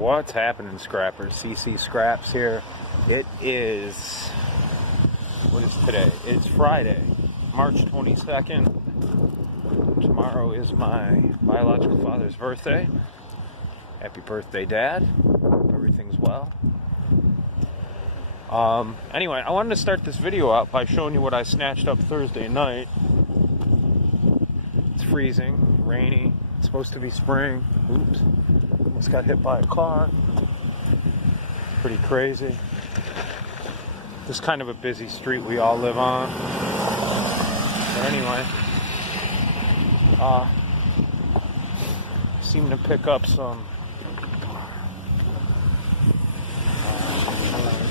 What's happening, scrappers? CCscraps here. It is, what is today? It's Friday, March 22nd. Tomorrow is my biological father's birthday. Happy birthday, Dad. Hope everything's well. Anyway, I wanted to start this video out by showing you what I snatched up Thursday night. It's freezing, rainy, it's supposed to be spring. Oops. Almost got hit by a car. Pretty crazy. This is kind of a busy street we all live on. But anyway, seem to pick up some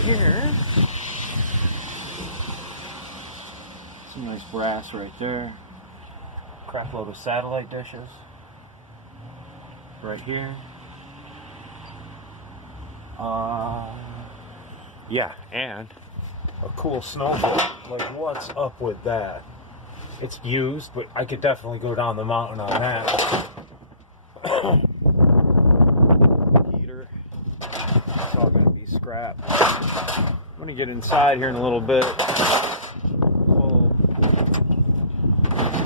here. Some nice brass right there. Crap load of satellite dishes. Right here. Yeah, and a cool snowboard. Like, what's up with that? It's used, but I could definitely go down the mountain on that. Heater. It's all gonna be scrap. I'm gonna get inside here in a little bit. Well,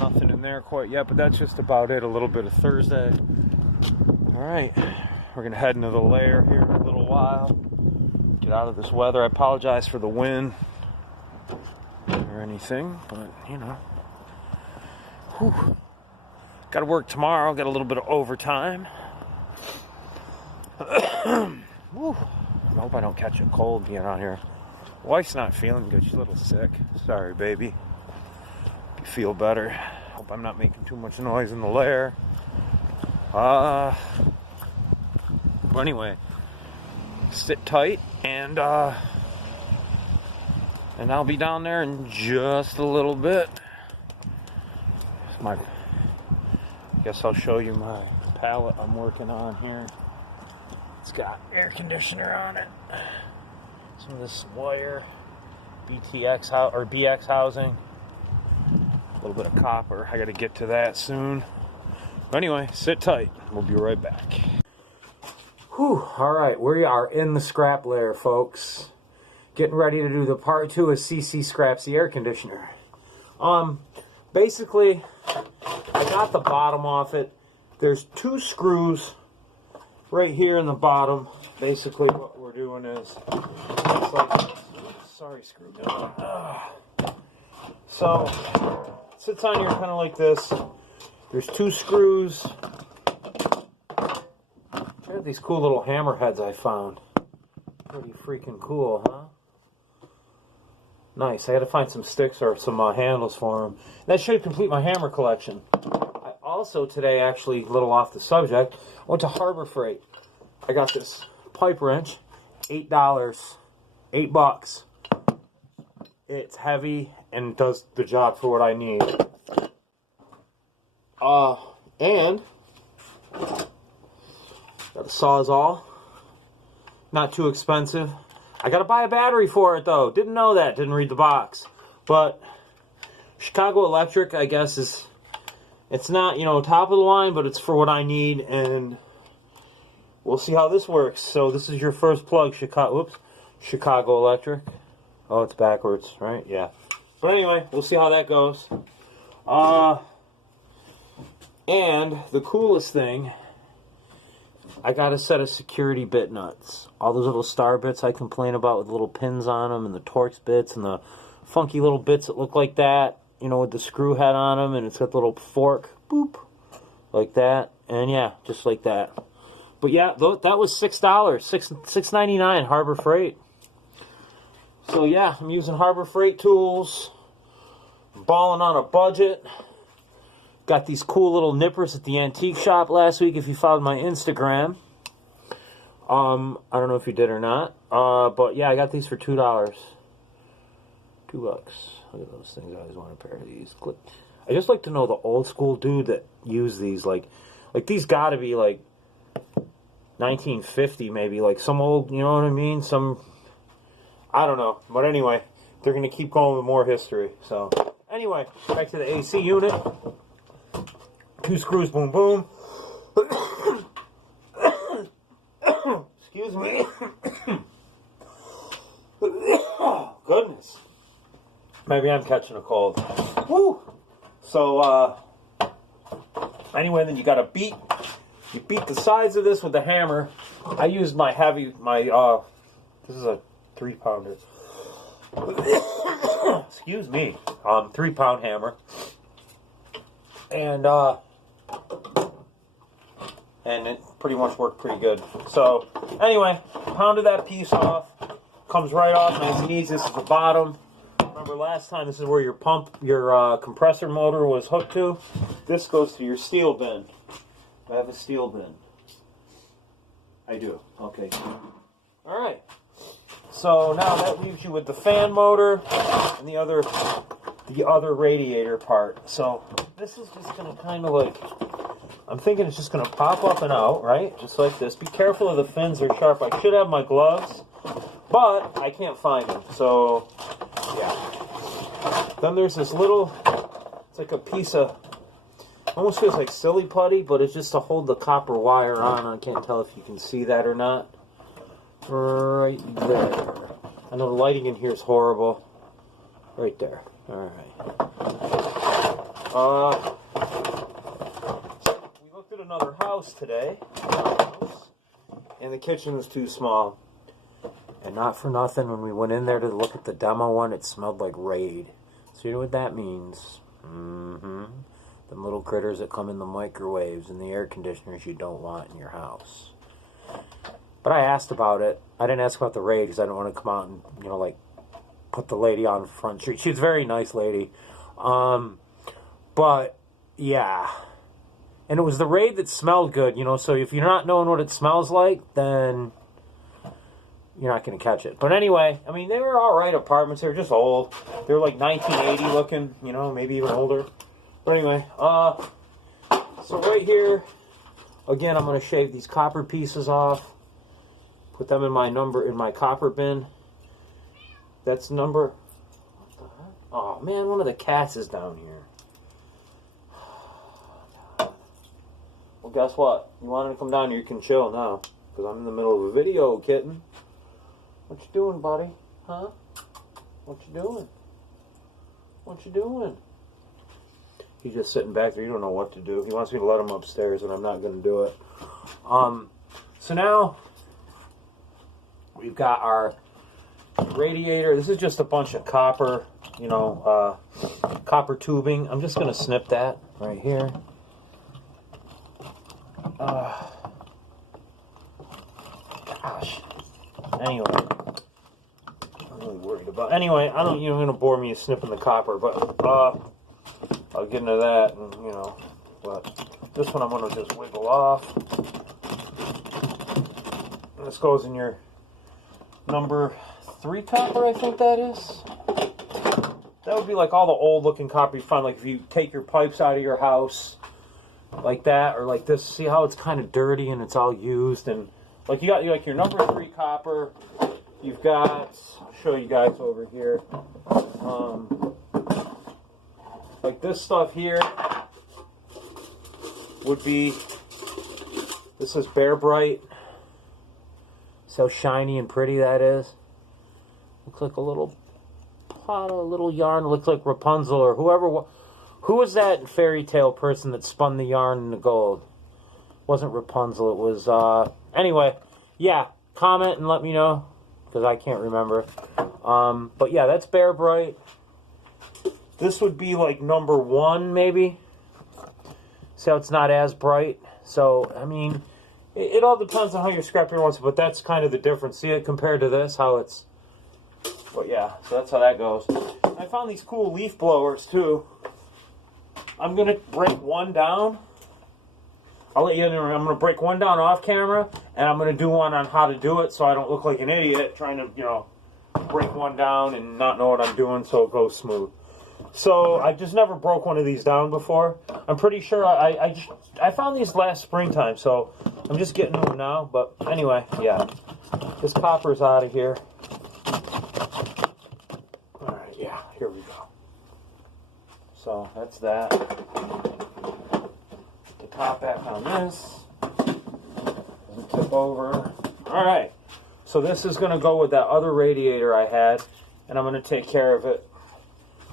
nothing in there quite yet, but that's just about it. A little bit of Thursday. Alright, we're gonna head into the lair here in a little while. Get out of this weather. I apologize for the wind or anything, but you know. Whew. Gotta work tomorrow, got a little bit of overtime. Whew. I hope I don't catch a cold being out here. Wife's not feeling good, she's a little sick. Sorry, baby. Hope you feel better. Hope I'm not making too much noise in the lair. Well, anyway, sit tight, and I'll be down there in just a little bit. I guess I'll show you my pallet I'm working on here. It's got air conditioner on it. Some of this wire, BX housing, a little bit of copper. I got to get to that soon. But anyway, sit tight. We'll be right back. Whew. Alright, we are in the scrap lair, folks. Getting ready to do the part 2 of CCscraps, the air conditioner. Basically, I got the bottom off it. There's 2 screws right here in the bottom. Basically, what we're doing is, it's like, sorry, screw gun. So, it sits on here kind of like this. There's 2 screws. Check out these cool little hammerheads I found. Pretty freaking cool, huh? Nice. I had to find some sticks or some handles for them. That should complete my hammer collection. I also today, actually, a little off the subject, went to Harbor Freight. I got this pipe wrench, $8, $8. It's heavy and does the job for what I need. And got a Sawzall. Not too expensive. I gotta buy a battery for it though. Didn't know that. Didn't read the box. But Chicago Electric, I guess, it's not, you know, top of the line, but it's for what I need, and we'll see how this works. So this is your first plug, Chicago Electric. Oh, it's backwards, right? Yeah. But anyway, we'll see how that goes. And the coolest thing, I got a set of security bit nuts. All those little star bits I complain about with little pins on them, and the Torx bits, and the funky little bits that look like that, you know, with the screw head on them, and it's got the little fork, boop, like that, and yeah, just like that. But yeah, that was $6, $6.99 Harbor Freight. So yeah, I'm using Harbor Freight tools, balling on a budget. Got these cool little nippers at the antique shop last week, if you followed my Instagram. I don't know if you did or not. But yeah, I got these for $2. $2. Look at those things. I always want a pair of these. I just like to know the old school dude that used these. Like these gotta be like 1950 maybe. Like some old, you know what I mean? I don't know. But anyway, they're going to keep going with more history. So anyway, back to the AC unit. 2 screws, boom, boom. Excuse me. Oh, goodness. Maybe I'm catching a cold. Woo! So, anyway, then you gotta beat the sides of this with the hammer. I used my this is a 3-pounder. Excuse me. 3-pound hammer. And it pretty much worked pretty good. So, anyway, pounded that piece off. Comes right off nice and easy. This is the bottom. Remember last time, this is where your compressor motor was hooked to. This goes to your steel bin. I have a steel bin. I do. Okay. All right. So now that leaves you with the fan motor and the other radiator part. So this is just going to kind of like, I'm thinking it's just going to pop up and out, right? Just like this. Be careful of the fins, they're sharp. I should have my gloves, but I can't find them. So, yeah. Then there's this little, it's like a piece of, almost feels like silly putty, but it's just to hold the copper wire on. I can't tell if you can see that or not. Right there. I know the lighting in here is horrible. Right there. Alright. We looked at another house today. And the kitchen was too small. And not for nothing, when we went in there to look at the demo one, it smelled like Raid. So you know what that means? Mm-hmm. Them little critters that come in the microwaves and the air conditioners you don't want in your house. But I asked about it. I didn't ask about the Raid because I didn't want to come out and, you know, like, put the lady on Front Street. She was a very nice lady. But, yeah. And it was the Raid that smelled good, you know, so if you're not knowing what it smells like, then you're not going to catch it. But anyway, I mean, they were alright apartments. They were just old. They were like 1980 looking, you know, maybe even older. But anyway, so right here, again, I'm going to shave these copper pieces off. Put them in my copper bin. That's number, what the heck? Oh man, one of the cats is down here. Well, guess what? You wanted to come down here, you can chill now. Because I'm in the middle of a video, kitten. What you doing, buddy? Huh? What you doing? What you doing? He's just sitting back there. He don't know what to do. He wants me to let him upstairs, and I'm not going to do it. So now we've got our radiator. This is just a bunch of copper, you know, copper tubing. I'm just going to snip that right here. Gosh. Anyway, I'm really worried about. Anyway, you're going to bore me snipping the copper, but I'll get into that, and you know, but this one I'm going to just wiggle off. And this goes in your number 3 copper, I think that is. That would be like all the old looking copper you find, like if you take your pipes out of your house, like that, or like this. See how it's kind of dirty and it's all used, and like you got like your number 3 copper. You've got, I'll show you guys over here. Like this stuff here would be, this is Bear Bright. See how shiny and pretty that is? Looks like a little pot, a little yarn. Looks like Rapunzel or whoever. Who was that fairy tale person that spun the yarn into gold? It wasn't Rapunzel. It was, anyway, yeah. Comment and let me know, because I can't remember. But yeah, that's Bear Bright. This would be like number 1, maybe. See how it's not as bright? So, I mean, it all depends on how your scrapyard wants it, but that's kind of the difference. See it compared to this, how it's... But yeah, so that's how that goes. I found these cool leaf blowers, too. I'm going to break one down. I'll let you know. I'm going to break one down off camera, and I'm going to do one on how to do it so I don't look like an idiot trying to, you know, break one down and not know what I'm doing so it goes smooth. So I just never broke one of these down before. I'm pretty sure I found these last springtime, so I'm just getting them now. But anyway, yeah, this copper's out of here. All right, yeah, here we go. So that's that. Put the top back on this. Doesn't tip over. All right. So this is going to go with that other radiator I had, and I'm going to take care of it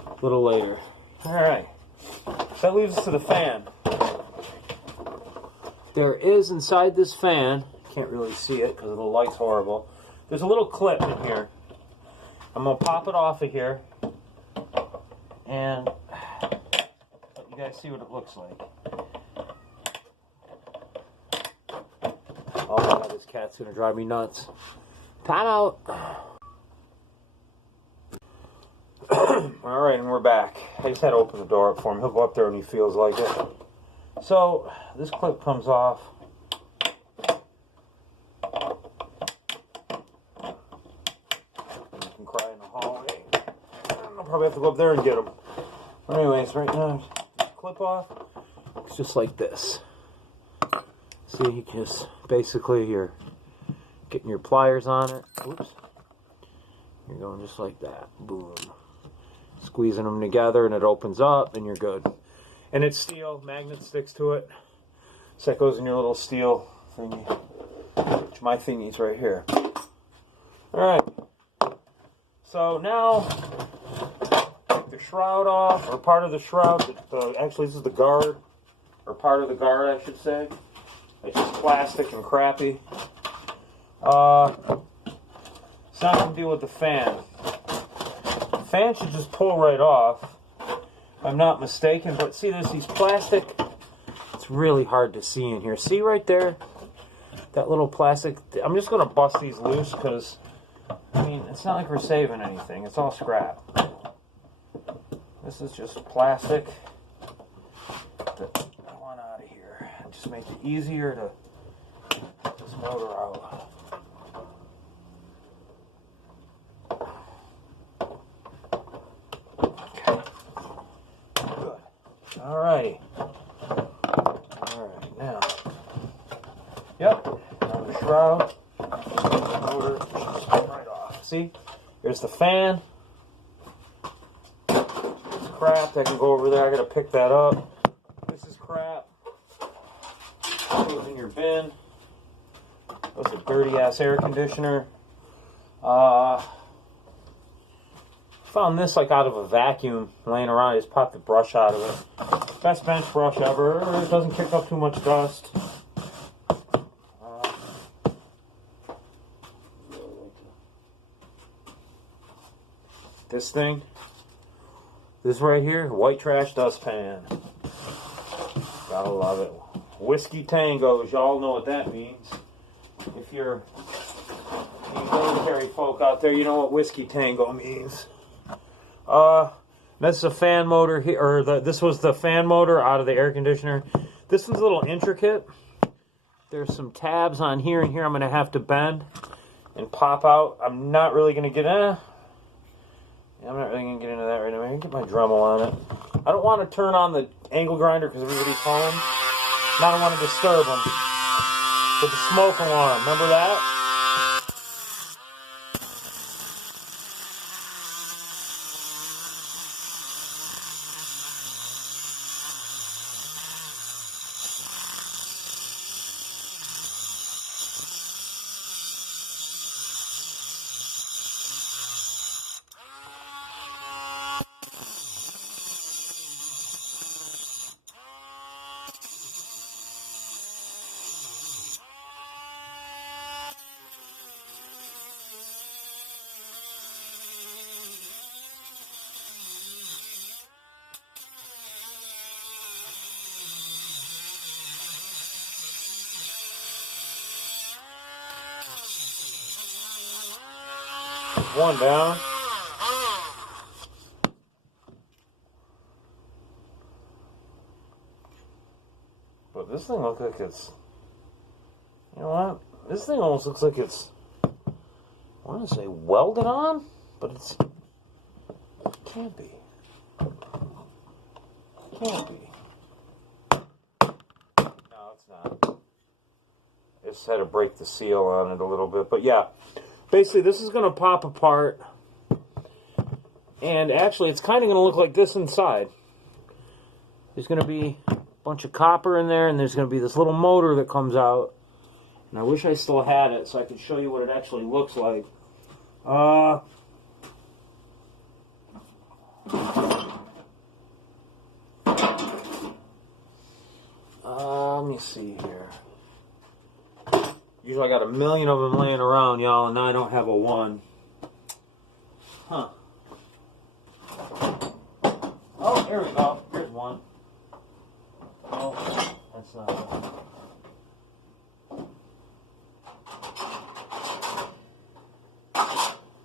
a little later. Alright, so that leaves us to the fan. There is inside this fan, can't really see it because the light's horrible, there's a little clip in here. I'm going to pop it off of here and let you guys see what it looks like. Oh my god, this cat's going to drive me nuts. Time out. Alright, and we're back. I just had to open the door up for him. He'll go up there when he feels like it. So, this clip comes off. You can cry in the hallway. I'll probably have to go up there and get him. Anyways, right now, clip off. It's just like this. See, you can just, basically, you're getting your pliers on it. Oops. You're going just like that. Boom. Squeezing them together and it opens up and you're good. And it's steel, magnet sticks to it. So that goes in your little steel thingy. Which my thingy's right here. Alright. So now, take the shroud off, or part of the shroud. Actually, this is the guard, or part of the guard, I should say. It's just plastic and crappy. So now I can deal with the fan. The fan should just pull right off, if I'm not mistaken. But see, there's these plastic. It's really hard to see in here. See right there? That little plastic. I'm just going to bust these loose because, I mean, it's not like we're saving anything. It's all scrap. This is just plastic that I want out of here. It just makes it easier to get this motor out. Alrighty. Alright, now. Yep. On the shroud. Motor just right off. See? There's the fan. It's crap. That can go over there. I gotta pick that up. This is crap. Goes in your bin. That's a dirty ass air conditioner. Found this like out of a vacuum laying around. I just popped the brush out of it. Best bench brush ever. It doesn't kick up too much dust. This thing. This right here. White trash dustpan. Gotta love it. Whiskey Tangos. Y'all know what that means. If you're military folk out there, you know what Whiskey Tango means. That's a fan motor here, or this was the fan motor out of the air conditioner. This one's a little intricate. There's some tabs on here and here I'm going to have to bend and pop out. I'm not really going to get I'm not really going to get into that right now. I'm going to get my Dremel on it. I don't want to turn on the angle grinder because everybody's home. And I don't want to disturb them. With the smoke alarm, remember that? One down. But this thing looks like it's, you know what? This thing almost looks like it's, I want to say welded on, but it can't be. Can't be. No, it's not. I just had to break the seal on it a little bit, but yeah. Basically, this is going to pop apart, and actually, it's kind of going to look like this inside. There's going to be a bunch of copper in there, and there's going to be this little motor that comes out, And I wish I still had it so I could show you what it actually looks like. Let me see here. Usually I got a million of them laying around, y'all, and now I don't have a one. Huh. Oh, here we go. Here's one. Oh, that's not it.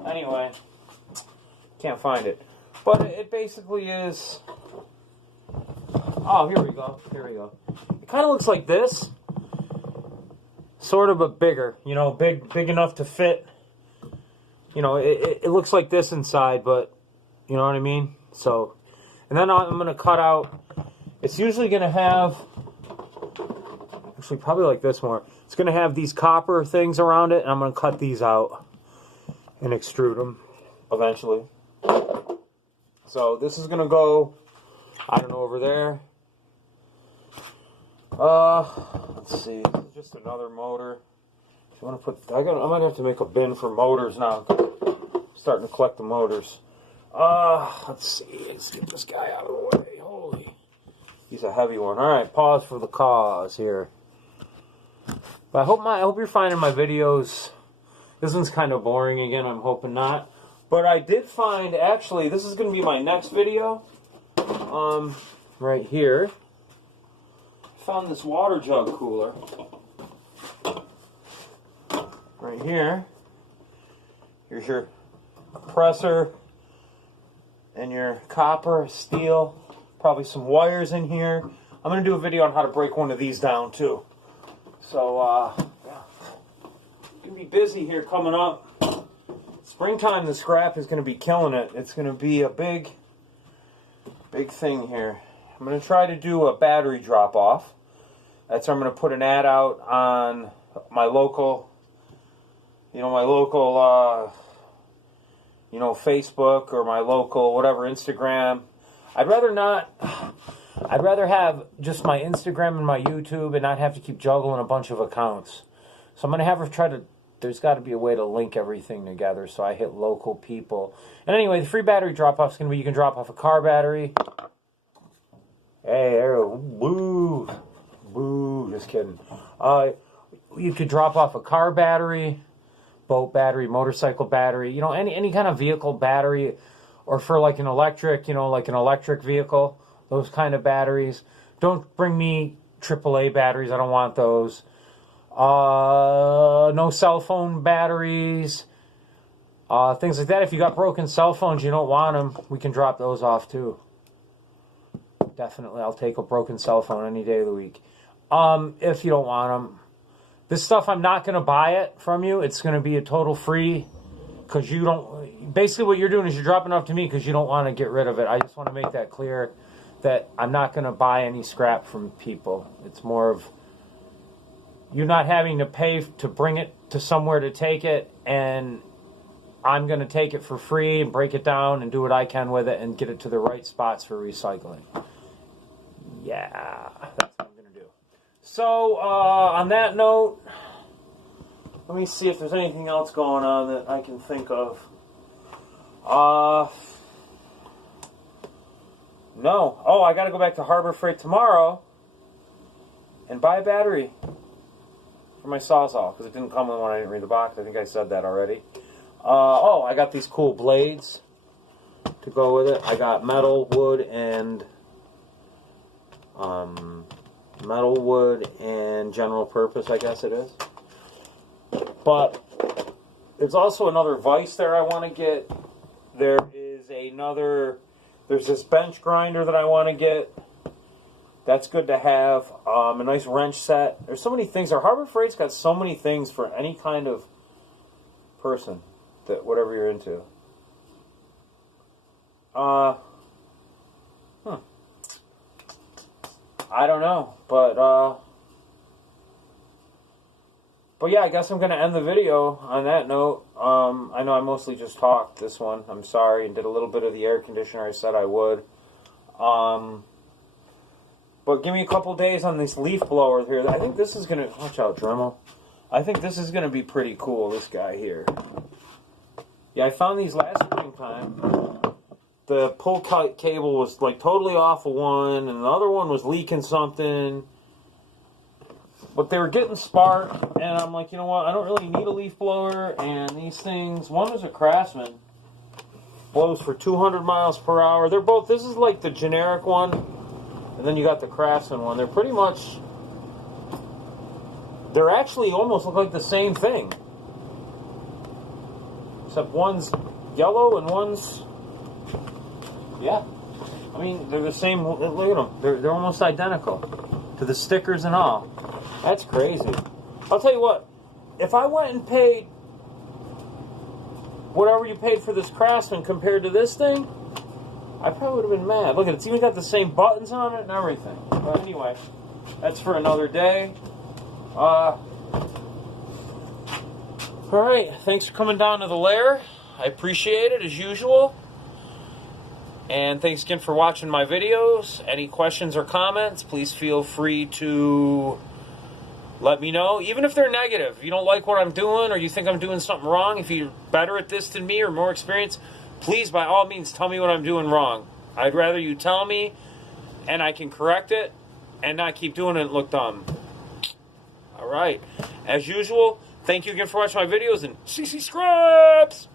Anyway, can't find it. But it basically is... Oh, here we go. Here we go. It kind of looks like this. Sort of, but bigger. You know, big enough to fit. You know, it looks like this inside, but you know what I mean? So, and then I'm going to cut out... It's usually going to have... Actually, probably like this more. It's going to have these copper things around it, and I'm going to cut these out and extrude them eventually. So this is going to go, I don't know, over there. Let's see. This is just another motor. If you want to put, I might have to make a bin for motors now. I'm starting to collect the motors. Let's see. Let's get this guy out of the way. Holy, he's a heavy one. All right, pause for the cause here. But I hope you're finding my videos. This one's kind of boring again. I'm hoping not. But I did find, actually, this is going to be my next video. Right here. Found this water jug cooler. Right here. Here's your compressor and your copper, steel, probably some wires in here. I'm going to do a video on how to break one of these down too. So, yeah. Gonna be busy here coming up. Springtime, the scrap is going to be killing it. It's going to be a big thing here. I'm going to try to do a battery drop-off. That's where I'm going to put an ad out on my local, Facebook or my local, whatever, Instagram. I'd rather have just my Instagram and my YouTube and not have to keep juggling a bunch of accounts. So I'm going to have her try to, there's got to be a way to link everything together so I hit local people. And anyway, the free battery drop-off is going to be, you can drop off a car battery. Hey, there, woo, just kidding. You could drop off a car battery, boat battery, motorcycle battery, you know, any kind of vehicle battery, or for like an electric, like an electric vehicle, those kind of batteries. Don't bring me AAA batteries, I don't want those. No cell phone batteries, things like that. If you got broken cell phones, you don't want them, we can drop those off too. Definitely, I'll take a broken cell phone any day of the week. If you don't want them. This stuff, I'm not going to buy it from you. It's going to be a total free, because you don't, basically what you're doing is you're dropping off to me because you don't want to get rid of it. I just want to make that clear that I'm not going to buy any scrap from people. It's more of you not having to pay to bring it to somewhere to take it, and I'm going to take it for free and break it down and do what I can with it and get it to the right spots for recycling. Yeah, that's what I'm going to do. So, on that note, let me see if there's anything else going on that I can think of. No. Oh, I got to go back to Harbor Freight tomorrow and buy a battery for my Sawzall, because it didn't come with one. I didn't read the box. I think I said that already. Oh, I got these cool blades to go with it. I got metal, wood, and general purpose, I guess it is. But there's also another vise there I want to get. There's this bench grinder that I want to get. That's good to have. A nice wrench set. There's so many things there. Harbor Freight's got so many things for any kind of person, that whatever you're into. I don't know, but yeah, I guess I'm going to end the video on that note. I know I mostly just talked this one. I'm sorry, and did a little bit of the air conditioner I said I would. But give me a couple days on this leaf blower here. I think this is going to... Watch out, Dremel. I think this is going to be pretty cool, this guy here. Yeah, I found these last springtime. The pull cable was like totally off of one, and the other one was leaking something. But they were getting spark, and I'm like, you know what, I don't really need a leaf blower, and these things, one is a Craftsman, blows for 200 miles per hour. They're both, this is like the generic one, and then you got the Craftsman one. They're pretty much, they're actually almost look like the same thing. Except one's yellow and one's, yeah. I mean, they're the same, look at them. They're almost identical to the stickers and all. That's crazy. I'll tell you what, if I went and paid whatever you paid for this Craftsman compared to this thing, I probably would have been mad. Look at it, it's even got the same buttons on it and everything. But anyway, that's for another day. Alright, thanks for coming down to the lair. I appreciate it as usual. And thanks again for watching my videos. Any questions or comments, please feel free to let me know. Even if they're negative, if you don't like what I'm doing or you think I'm doing something wrong, if you're better at this than me or more experienced, please by all means tell me what I'm doing wrong. I'd rather you tell me and I can correct it and not keep doing it and look dumb. Alright, as usual, thank you again for watching my videos, and CCscraps!